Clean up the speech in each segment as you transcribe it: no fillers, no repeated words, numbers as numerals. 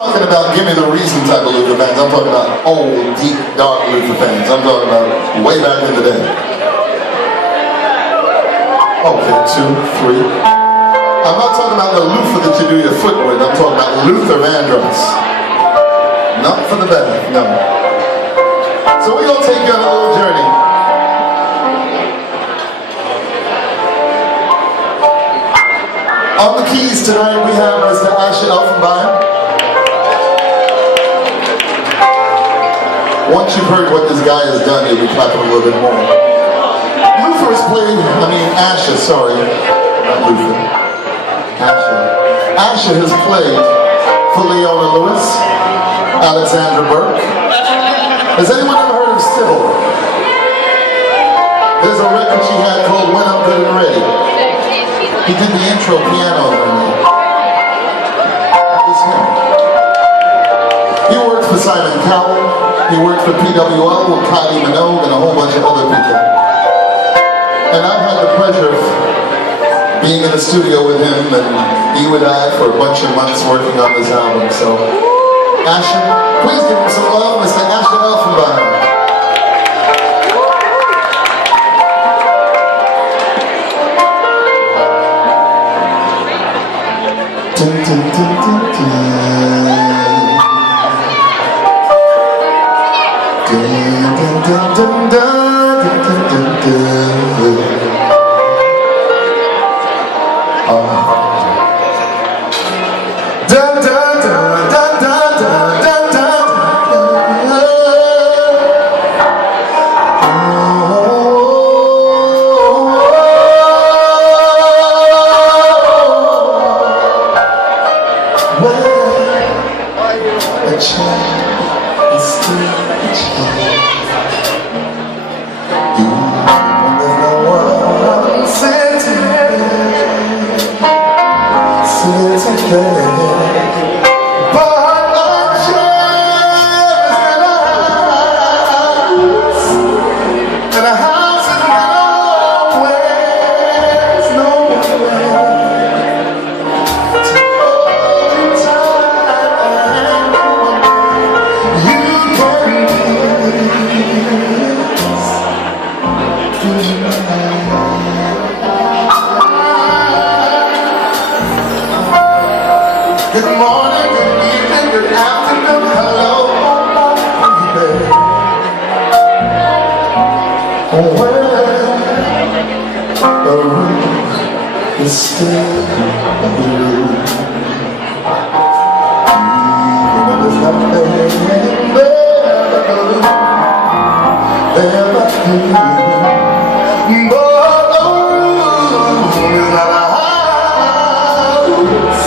Talking about give me the reason type of Luther fans. I'm talking about old, deep, dark Luther fans. I'm talking about way back in the day. Okay, 2, 3. I'm not talking about the loofah that you do your foot with. I'm talking about Luther Vandross. Not for the better, no. So we're going to take you on a little journey. On the keys tonight we have Mr. Shaha. Once you've heard what this guy has done, you'll be clapping a little bit more. Luther has played, Asha, sorry, not Luther. Asha has played for Leona Lewis, Alexandra Burke. Has anyone ever heard of Sybil? There's a record she had called When I'm Good and Ready. He did the intro piano on it. It's him. He worked for Simon Cowell. He worked for PWL with Kylie Minogue and a whole bunch of other people. And I've had the pleasure of being in the studio with him and he and I for a bunch of months working on this album. So, Asha, please give him some love, Mr. Asha Elfenbein. Dun, dun, dun, dun, dun. Dun, dun, dun, dun, dun, dun, dun. Dun, dun, dun, dun, dun, dun, dun, dun. A child is still a child. Good morning, good evening, good afternoon, hello, baby. When the room is still blue, even if there's nothing there but you, but the room is not a house.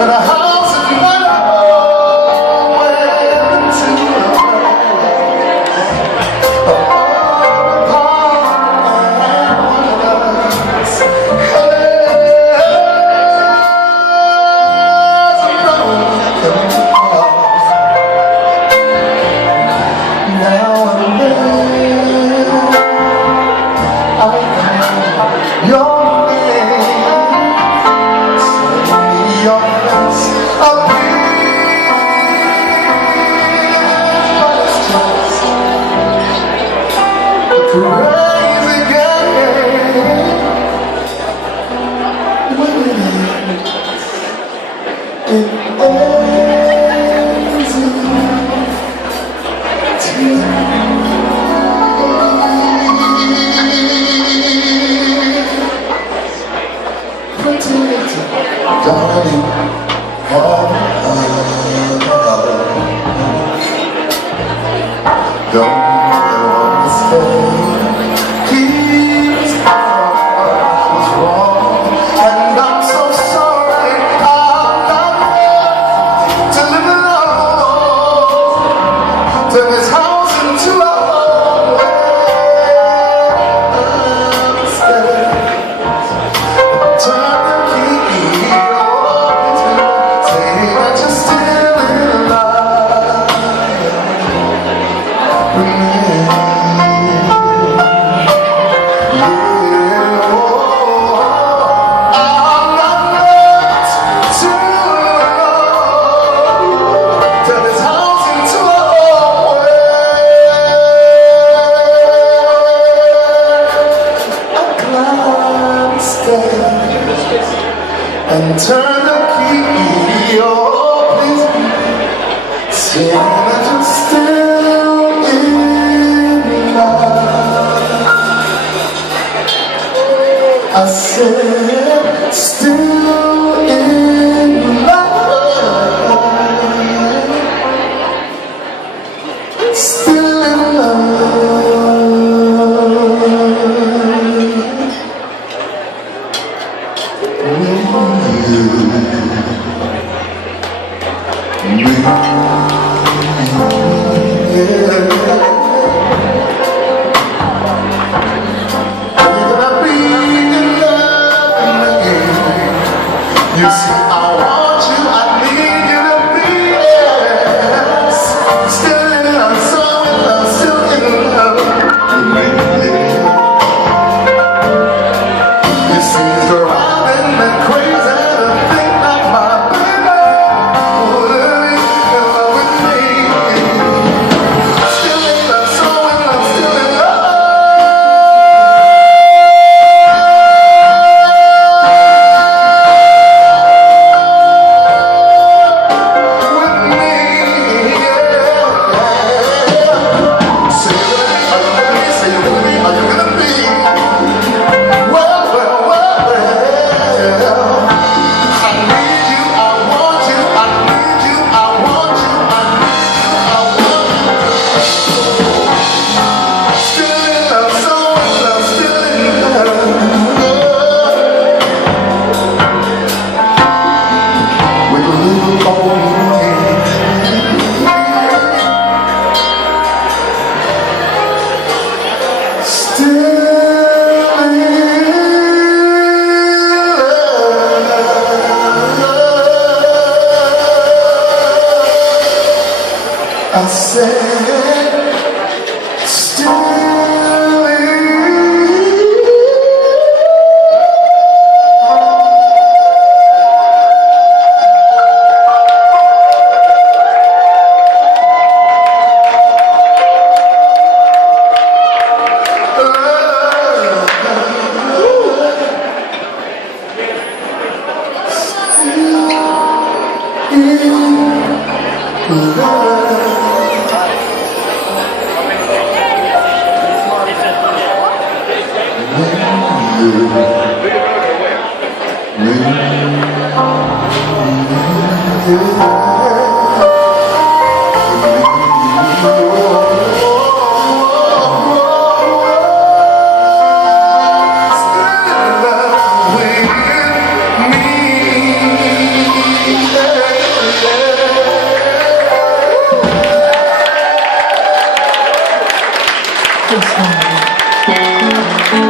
And a house is not nowhere to now and then I your name, say your face. Crazy game when it ends darling, don't stay. that you're still in love. I said still in love. Still in love. You see, I want you, I need you to be, yes. Still in love, so in love, still in love. You see, it's driving me crazy to think that my baby would be in love with me. Still in love, so in love, still in love. I said, still in love. Yes,